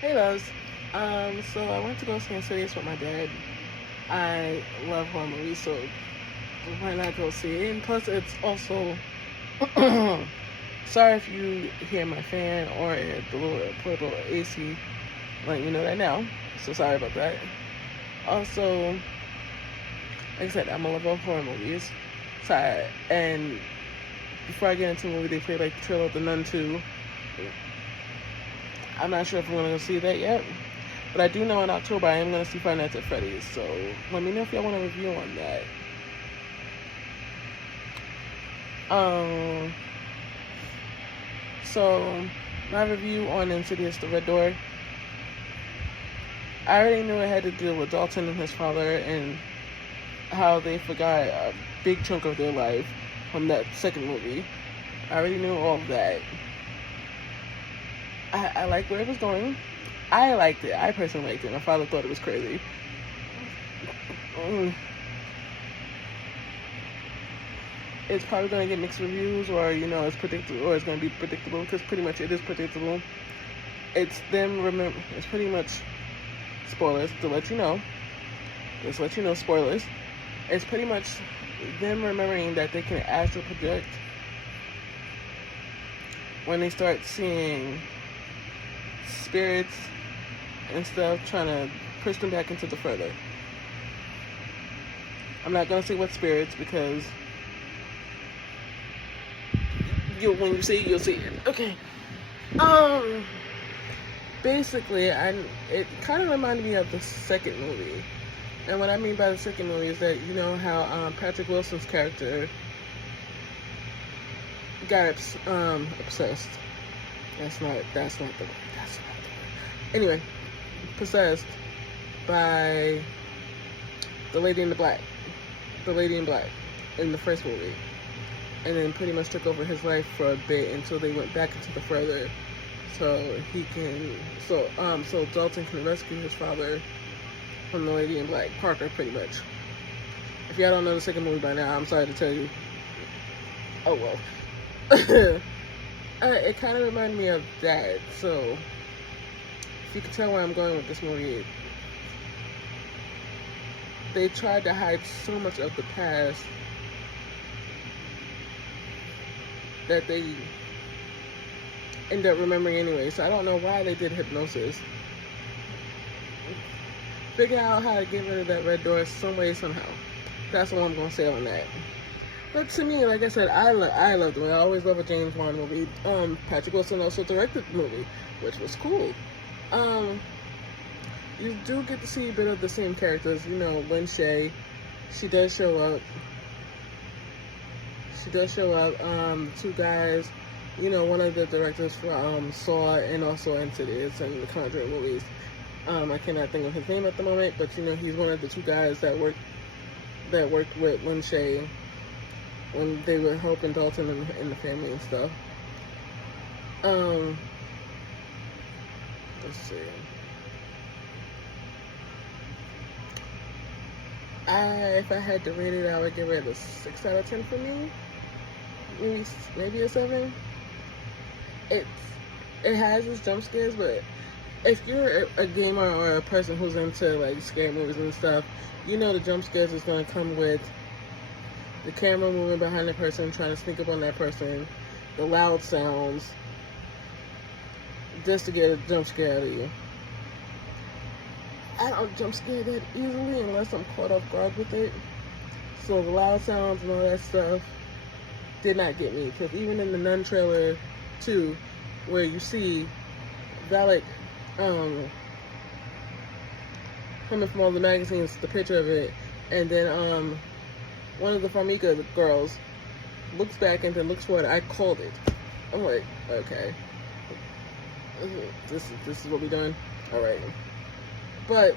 Hey loves. So I went to go see Insidious with my dad. I love horror movies, so why not go see it? And plus, it's also sorry if you hear my fan or the little portable AC, letting you know that now. So sorry about that. Also, like I said, I'm a lover of horror movies. Sorry, and before I get into the movie, they played like the trailer of The Nun 2. I'm not sure if I'm gonna go see that yet. But I do know in October I am going to see Five Nights at Freddy's, so let me know if y'all want a review on that. Um, so my review on Insidious: The Red Door. I already knew it had to deal with Dalton and his father and how they forgot a big chunk of their life from that second movie. I already knew all of that. I like where it was going. I liked it. I personally liked it. My father thought it was crazy. It's probably gonna get mixed reviews, or it's predictable, or it's gonna be predictable because pretty much it is predictable. It's them remember. It's pretty much spoilers to let you know. Just let you know spoilers. It's pretty much them remembering that they can astral project when they start seeing spirits and stuff, trying to push them back into the further. I'm not gonna say what spirits because when you see it, you'll see it. Okay. Basically, it kind of reminded me of the second movie, and what I mean by the second movie is that how Patrick Wilson's character got obsessed. That's not the word. Anyway, possessed by the lady in black in the first movie, and then pretty much took over his life for a bit until they went back into the further, so Dalton can rescue his father from the lady in black, Parker, pretty much. If y'all don't know the second movie by now, I'm sorry to tell you. Oh well. It kind of reminded me of that, so if you can tell where I'm going with this movie, they tried to hide so much of the past that they end up remembering anyway. So I don't know why they did hypnosis. Figure out how to get rid of that red door some way, somehow. That's all I'm going to say on that. But to me, like I said, I loved it. I always love a James Bond movie. Patrick Wilson also directed the movie, which was cool. You do get to see a bit of the same characters. Lynn Shay, she does show up. The two guys, one of the directors for Saw and also Insidious and the Conjuring movies. I cannot think of his name at the moment, but he's one of the two guys that worked with Lynn Shay when they were helping Dalton and the family and stuff. Let's see. If I had to rate it, I would give it a 6 out of 10 for me. Maybe a 7. It has its jump scares, but if you're a gamer or a person who's into like scary movies and stuff, the jump scares is gonna come with the camera moving behind the person, trying to sneak up on that person, the loud sounds, just to get a jump scare out of you. I don't jump scare that easily unless I'm caught off guard with it. So the loud sounds and all that stuff did not get me. Because even in the Nun trailer 2, where you see Valak coming from all the magazines, the picture of it, and then one of the Farmiga girls looks back and then looks forward. I called it. I'm like, okay, this is what we doing. All right. But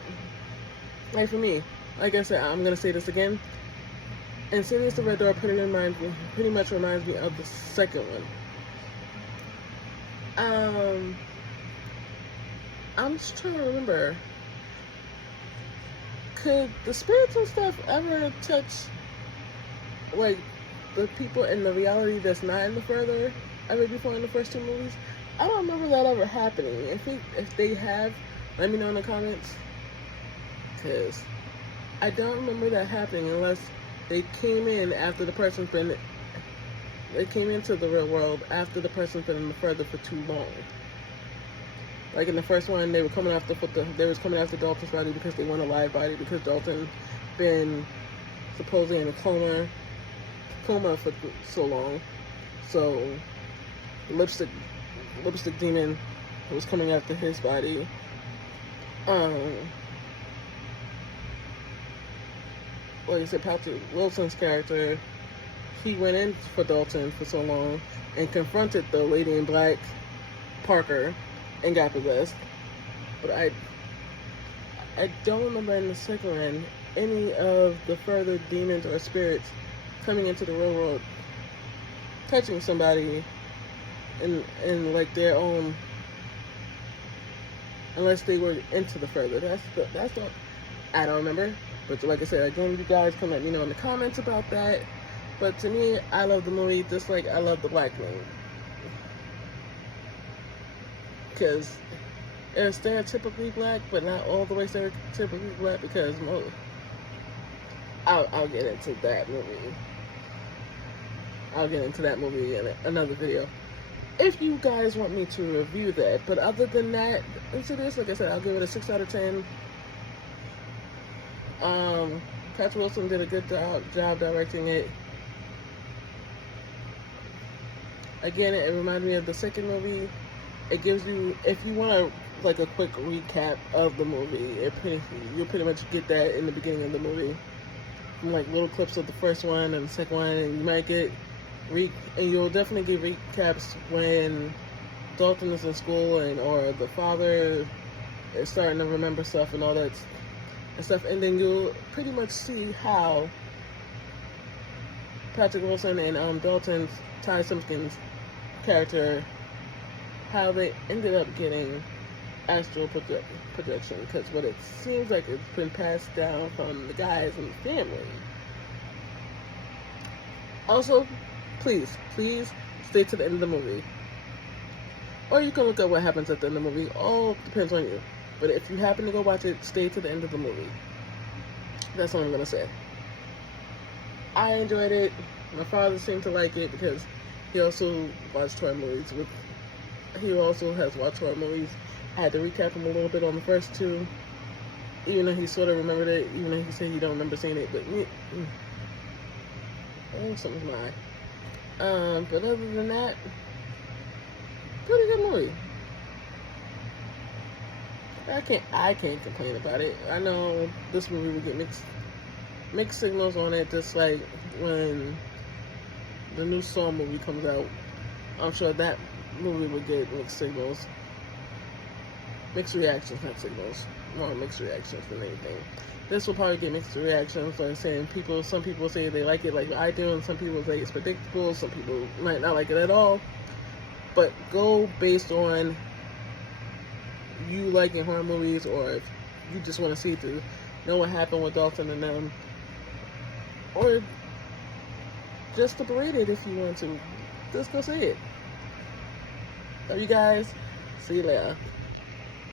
like for me, like I said, I'm gonna say this again. Insidious: The Red Door pretty much reminds me of the second one. I'm just trying to remember. Could the spirits and stuff ever touch like the people in the reality that's not in the further ever before in the first two movies? I don't remember that ever happening. If they have, let me know in the comments, because I don't remember that happening unless they came in after the person's been. They came into the real world after the person's been in the further for too long. Like in the first one, they was coming after Dalton's body because they want a live body, because Dalton been supposedly in a coma for so long. So the lipstick demon was coming after his body. Like I said, Patrick Wilson's character, he went in for Dalton for so long and confronted the lady in black, Parker, and got possessed. But I don't remember in the second one any of the further demons or spirits coming into the real world, touching somebody in like their own, unless they were into the further. That's the I don't remember. But like I said, again, you guys can let me know in the comments about that. But to me, I love the movie just like I love the Black Man. Because they're stereotypically black, but not all the way stereotypically black, because I'll get into that movie. I'll get into that movie in another video, if you guys want me to review that. But other than that, Insidious, like I said, I'll give it a 6 out of 10. Patrick Wilson did a good job directing it. Again, it reminded me of the second movie. It gives you, if you want like a quick recap of the movie, you'll pretty much get that in the beginning of the movie, from like little clips of the first one and the second one, and you might get and you'll definitely get recaps when Dalton is in school or the father is starting to remember stuff and all that stuff, and then you'll pretty much see how Patrick Wilson and Dalton's Ty Simpkins character, how they ended up getting astral projection, because what it seems like it's been passed down from the guys in the family. Also, please stay to the end of the movie, or you can look up what happens at the end of the movie. All depends on you. But if you happen to go watch it, stay to the end of the movie. That's all I'm gonna say. I enjoyed it. My father seemed to like it because he also watched horror movies. He also has watched horror movies. I had to recap him a little bit on the first two, even though he sort of remembered it, even though he said he don't remember seeing it. But something's my eye. But other than that, pretty good movie. I can't complain about it. I know this movie will get mixed signals on it, just like when the new Saw movie comes out. I'm sure that movie will get mixed signals. Mixed reactions, not signals. More mixed reactions than anything. This will probably get mixed reactions. Like saying some people say they like it like I do, and some people say it's predictable. Some people might not like it at all. But go based on you liking horror movies, or if you just want to see to know what happened with Dalton and them, or just to berate it if you want to. Just go see it. Love you guys. See you later.